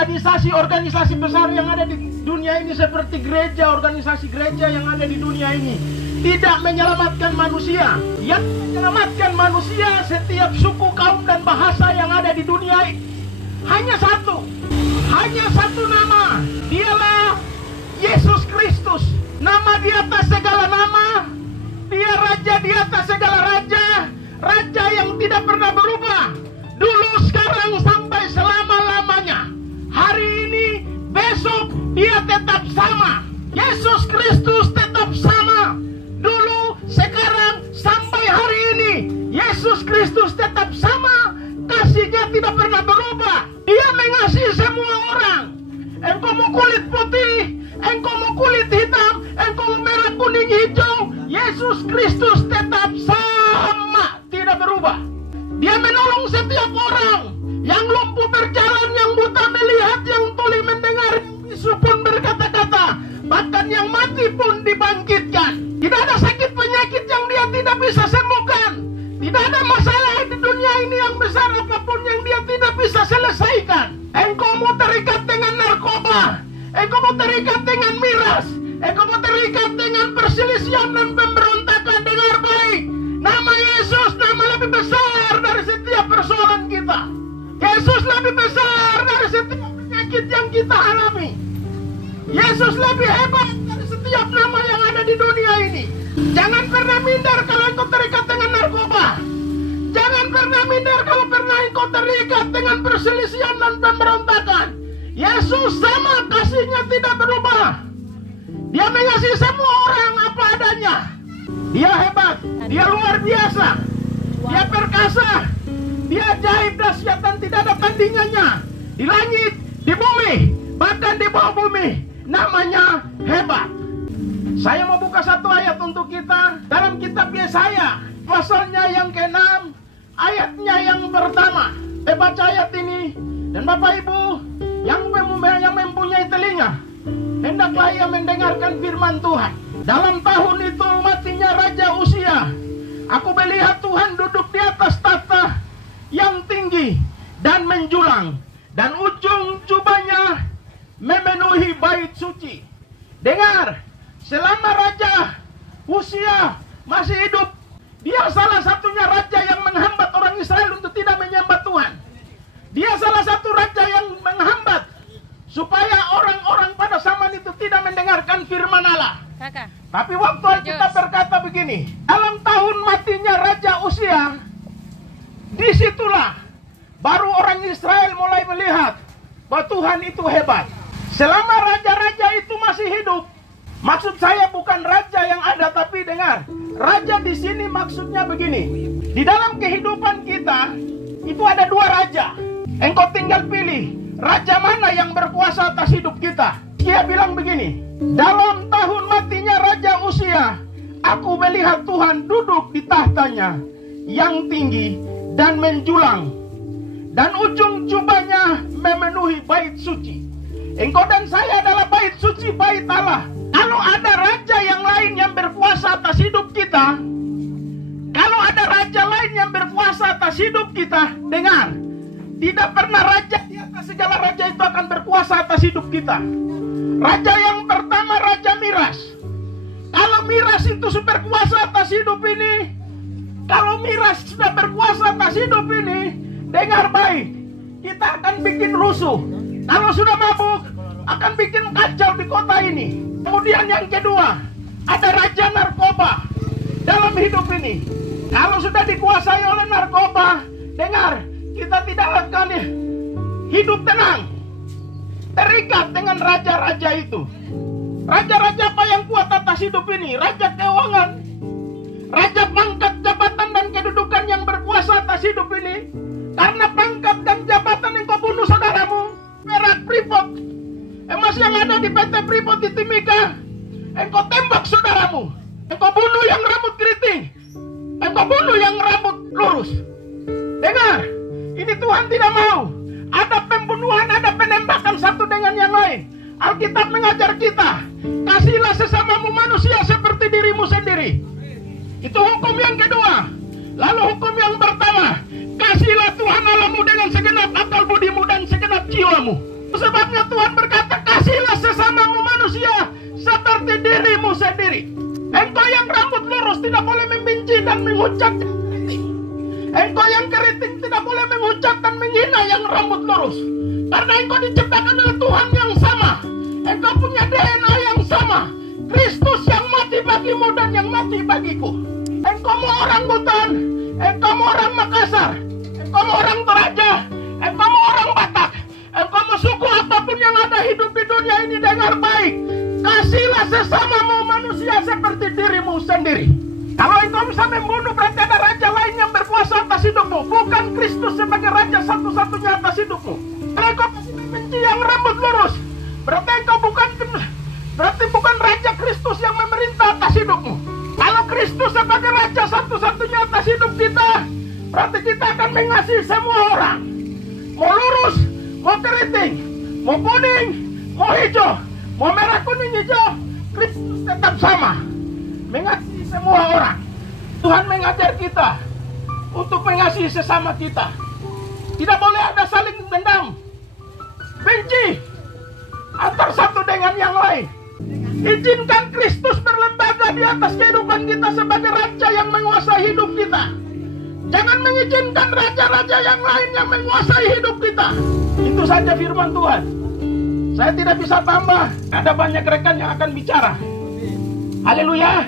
organisasi besar yang ada di dunia ini seperti gereja, organisasi gereja yang ada di dunia ini tidak menyelamatkan manusia. Yang menyelamatkan manusia setiap suku, kaum, dan bahasa yang ada di dunia ini hanya satu nama. Dialah Yesus Kristus. Nama di atas segala nama. Dia raja di atas segala raja. Raja yang tidak pernah berubah, dulu, sekarang, sampai selama-lamanya. Hari ini, besok, dia tetap sama. Yesus Kristus tetap sama. Dulu, sekarang, sampai hari ini, Yesus Kristus tetap sama. Kasihnya tidak pernah berubah. Dia mengasihi semua orang. Engkau mau kulit putih, engkau mau kulit hitam, engkau mau merah, kuning, hijau, Yesus Kristus tetap sama, tidak berubah. Dia menolong setiap orang. Yang lumpuh berjalan, yang buta melihat, yang tuli mendengar, yang bisu pun berkata-kata, bahkan yang mati pun dibangkitkan. Tidak ada sakit penyakit yang dia tidak bisa sembuhkan. Tidak ada masalah di dunia ini yang besar apapun yang dia tidak bisa selesaikan. Engkau mau terikat dengan narkoba, engkau mau terikat dengan miras, engkau mau terikat dengan perselisihan dan pemberontakan, dengar baik. Nama Yesus, nama lebih besar dari setiap persoalan kita. Yesus lebih besar dari setiap penyakit yang kita alami. Yesus lebih hebat dari setiap nama yang ada di dunia ini. Jangan pernah minder kalau engkau terikat dengan narkoba. Jangan pernah minder kalau pernah engkau terikat dengan perselisihan dan pemberontakan. Yesus sama, kasihnya tidak berubah. Dia mengasihi semua orang apa adanya. Dia hebat, dia luar biasa, dia perkasa, dia ajaib, dahsyat, dan tidak ada tandingannya. Di langit, di bumi, bahkan di bawah bumi, namanya hebat. Saya mau buka satu ayat untuk kita dalam kitab Yesaya, pasalnya yang ke-6, ayatnya yang pertama. Saya baca ayat ini, dan Bapak Ibu yang mempunyai telinga, hendaklah ia mendengarkan firman Tuhan. Dalam tahun itu matinya Raja Uzia, aku melihat Tuhan duduk di atas tahta yang tinggi dan menjulang, dan ujung jubahnya memenuhi bait suci. Dengar, selama Raja Uzia masih hidup, dia salah satunya raja yang menghambat orang Israel untuk tidak menyembah Tuhan. Dia salah satu raja yang menghambat supaya orang-orang pada zaman itu tidak mendengarkan firman Allah. Tapi waktu Alkitab berkata begini, dalam tahun matinya Raja Uzia, disitulah baru orang Israel mulai melihat bahwa Tuhan itu hebat. Selama raja-raja itu masih hidup, maksud saya bukan raja yang ada, tapi dengar, raja di sini maksudnya begini. Di dalam kehidupan kita itu ada dua raja. Engkau tinggal pilih raja mana yang berkuasa atas hidup kita. Dia bilang begini, dalam tahun matinya Raja Uzia, aku melihat Tuhan duduk di tahtanya yang tinggi dan menjulang, dan ujung jubahnya memenuhi bait suci. Engkau dan saya adalah bait suci, bait Allah. Kalau ada raja yang lain yang berkuasa atas hidup kita, kalau ada raja lain yang berkuasa atas hidup kita, dengar, tidak pernah raja di atas segala raja itu akan berkuasa atas hidup kita. Raja yang pertama, Raja Miras. Kalau Miras itu sudah berkuasa atas hidup ini, kalau Miras sudah berkuasa atas hidup ini, dengar baik, kita akan bikin rusuh. Kalau sudah mabuk, akan bikin kacau di kota ini. Kemudian yang kedua, ada Raja Narkoba dalam hidup ini. Kalau sudah dikuasai oleh narkoba, dengar, kita tidak akan hidup tenang, terikat dengan raja-raja itu. Raja-raja apa yang kuat atas hidup ini? Raja keuangan, raja pangkat, jabatan, dan kedudukan yang berkuasa atas hidup ini. Karena pangkat dan jabatan engkau bunuh saudaramu, Perak Freeport, emas yang ada di PT Freeport di Timika, engkau tembak saudaramu, engkau bunuh yang rambut keriting, engkau bunuh yang rambut lurus. Dengar, ini Tuhan tidak mau. Ada pembunuhan, ada penembakan satu dengan yang lain. Alkitab mengajar kita, kasihlah sesamamu manusia seperti dirimu sendiri. Itu hukum yang kedua. Lalu hukum yang pertama, kasihlah Tuhan Allahmu dengan segenap akal budimu dan segenap jiwamu. sebabnya Tuhan berkata, kasihilah sesamamu manusia seperti dirimu sendiri. Engkau yang rambut lurus tidak boleh membenci dan menghujat. Engkau yang keriting tidak boleh menghujat dan menghina yang rambut lurus. Karena engkau diciptakan oleh Tuhan yang sama. Engkau punya DNA yang sama. Kristus yang mati bagimu dan yang mati bagiku. Engkau mau orang Buton, engkau mau orang Makassar, engkau mau orang Toraja, engkau mau orang Batak, engkau mau suku apapun yang ada hidup di dunia ini, dengar baik. Kasihlah sesamamu manusia seperti dirimu sendiri. Kalau engkau bisa membunuh, berarti ada raja lain yang berkuasa atas hidupmu. Bukan Kristus sebagai raja satu-satunya atas hidupmu. Kalau engkau masih membenci yang rambut lurus, berarti engkau bukan raja Kristus yang memerintah atas hidupmu. Kalau Kristus sebagai raja satu-satunya atas hidup kita, berarti kita akan mengasihi semua orang. Mau lurus, mau keriting, mau kuning, mau hijau, mau merah kuning hijau, Kristus tetap sama. Mengasihi semua orang. Tuhan mengajar kita untuk mengasihi sesama kita. Tidak boleh ada saling dendam, benci antar satu dengan yang lain. Izinkan Kristus berlembaga di atas kehidupan kita sebagai raja yang menguasai hidup kita. Jangan mengizinkan raja-raja yang lain yang menguasai hidup kita. Itu saja firman Tuhan. Saya tidak bisa tambah. Ada banyak rekan yang akan bicara. Haleluya.